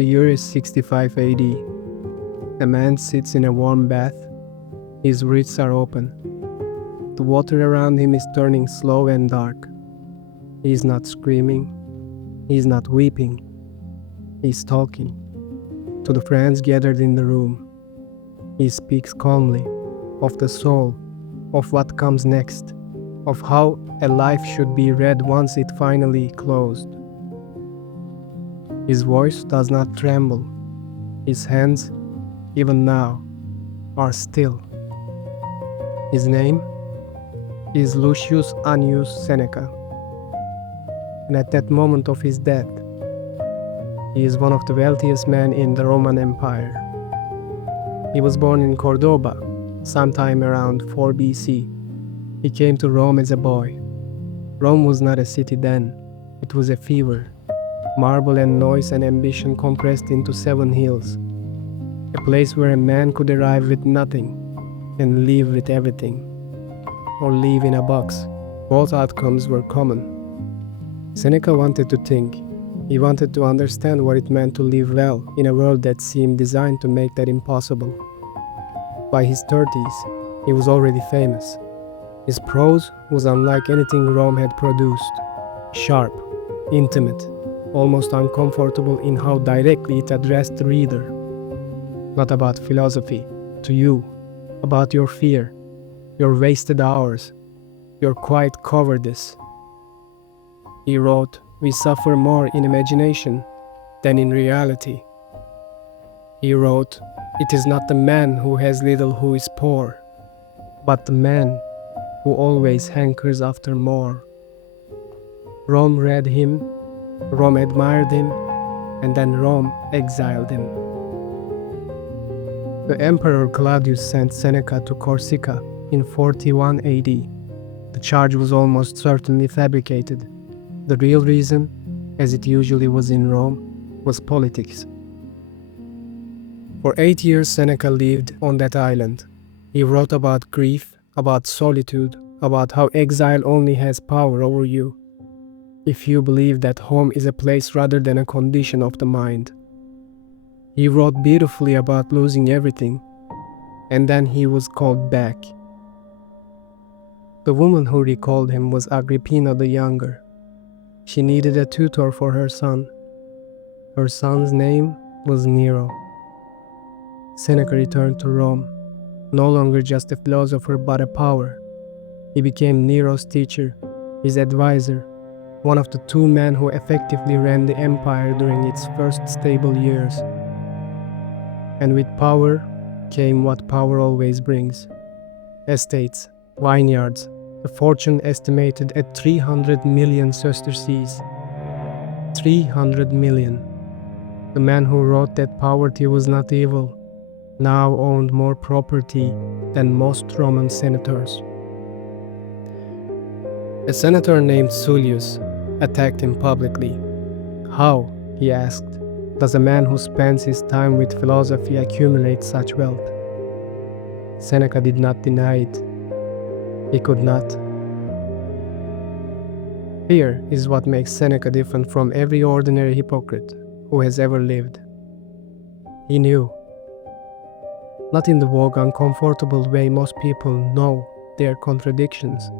The year is 65 AD. A man sits in a warm bath. His wrists are open. The water around him is turning slow and dark. He is not screaming. He is not weeping. He is talking to the friends gathered in the room. He speaks calmly of the soul, of what comes next, of how a life should be read once it finally closed. His voice does not tremble. His hands, even now, are still. His name is Lucius Annius Seneca. And at that moment of his death, he is one of the wealthiest men in the Roman Empire. He was born in Cordoba, sometime around 4 BC. He came to Rome as a boy. Rome was not a city then, it was a fever. Marble and noise and ambition compressed into 7 hills. A place where a man could arrive with nothing and leave with everything. Or live in a box. Both outcomes were common. Seneca wanted to think. He wanted to understand what it meant to live well in a world that seemed designed to make that impossible. By his 30s, he was already famous. His prose was unlike anything Rome had produced. Sharp, intimate, almost uncomfortable in how directly it addressed the reader. Not about philosophy, to you, about your fear, your wasted hours, your quiet cowardice. He wrote, "We suffer more in imagination than in reality." He wrote, "It is not the man who has little who is poor, but the man who always hankers after more." Rome read him, Rome admired him, and then Rome exiled him. The Emperor Claudius sent Seneca to Corsica in 41 AD. The charge was almost certainly fabricated. The real reason, as it usually was in Rome, was politics. For 8 years Seneca lived on that island. He wrote about grief, about solitude, about how exile only has power over you if you believe that home is a place rather than a condition of the mind. He wrote beautifully about losing everything, and then he was called back. The woman who recalled him was Agrippina the Younger. She needed a tutor for her son. Her son's name was Nero. Seneca returned to Rome, no longer just a philosopher but a power. He became Nero's teacher, his advisor, one of the 2 men who effectively ran the empire during its first stable years. And with power came what power always brings: estates, vineyards, a fortune estimated at 300 million sesterces. 300 million. The man who wrote that poverty was not evil now owned more property than most Roman senators. A senator named Sullius attacked him publicly. "How," he asked, "does a man who spends his time with philosophy accumulate such wealth?" Seneca did not deny it. He could not. Fear is what makes Seneca different from every ordinary hypocrite who has ever lived. He knew. Not in the vague, uncomfortable way most people know their contradictions.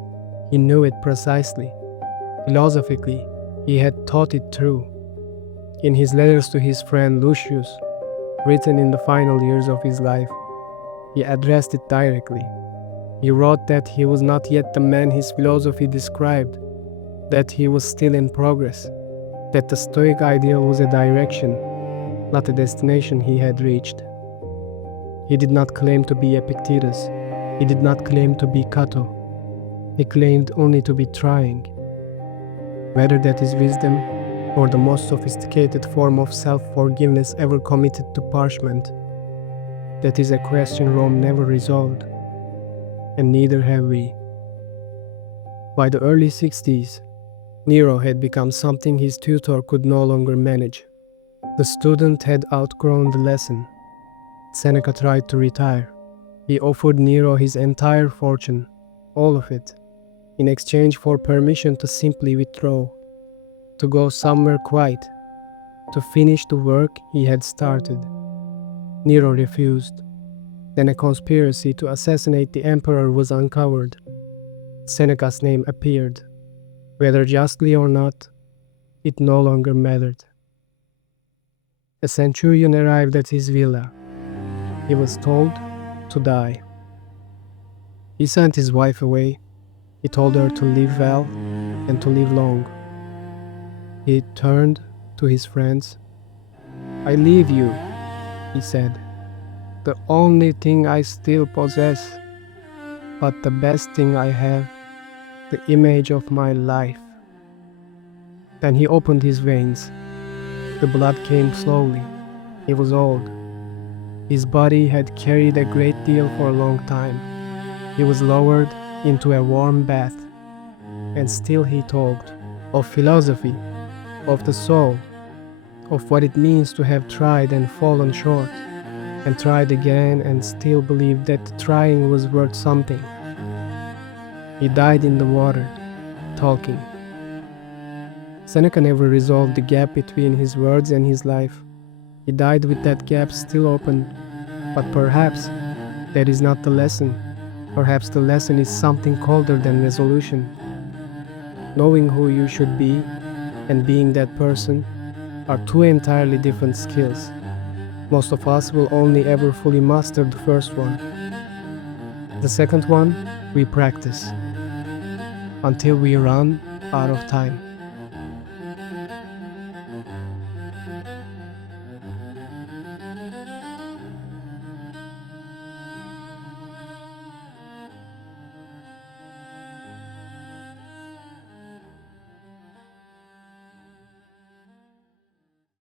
He knew it precisely. Philosophically, he had thought it through. In his letters to his friend Lucius, written in the final years of his life, he addressed it directly. He wrote that he was not yet the man his philosophy described, that he was still in progress, that the Stoic ideal was a direction, not a destination he had reached. He did not claim to be Epictetus. He did not claim to be Cato. He claimed only to be trying. Whether that is wisdom or the most sophisticated form of self-forgiveness ever committed to parchment, that is a question Rome never resolved, and neither have we. By the early 60s, Nero had become something his tutor could no longer manage. The student had outgrown the lesson. Seneca tried to retire. He offered Nero his entire fortune, all of it, in exchange for permission to simply withdraw, to go somewhere quiet, to finish the work he had started. Nero refused. Then a conspiracy to assassinate the emperor was uncovered. Seneca's name appeared. Whether justly or not, it no longer mattered. A centurion arrived at his villa. He was told to die. He sent his wife away. He told her to live well and to live long. He turned to his friends. "I leave you," he said, "the only thing I still possess, but the best thing I have, the image of my life." Then he opened his veins. The blood came slowly. He was old. His body had carried a great deal for a long time. He was lowered into a warm bath, and still he talked of philosophy, of the soul, of what it means to have tried and fallen short, and tried again and still believed that trying was worth something. He died in the water, talking. Seneca never resolved the gap between his words and his life. He died with that gap still open. But perhaps that is not the lesson. Perhaps the lesson is something colder than resolution. Knowing who you should be and being that person are two entirely different skills. Most of us will only ever fully master the first one. The second one, we practice until we run out of time.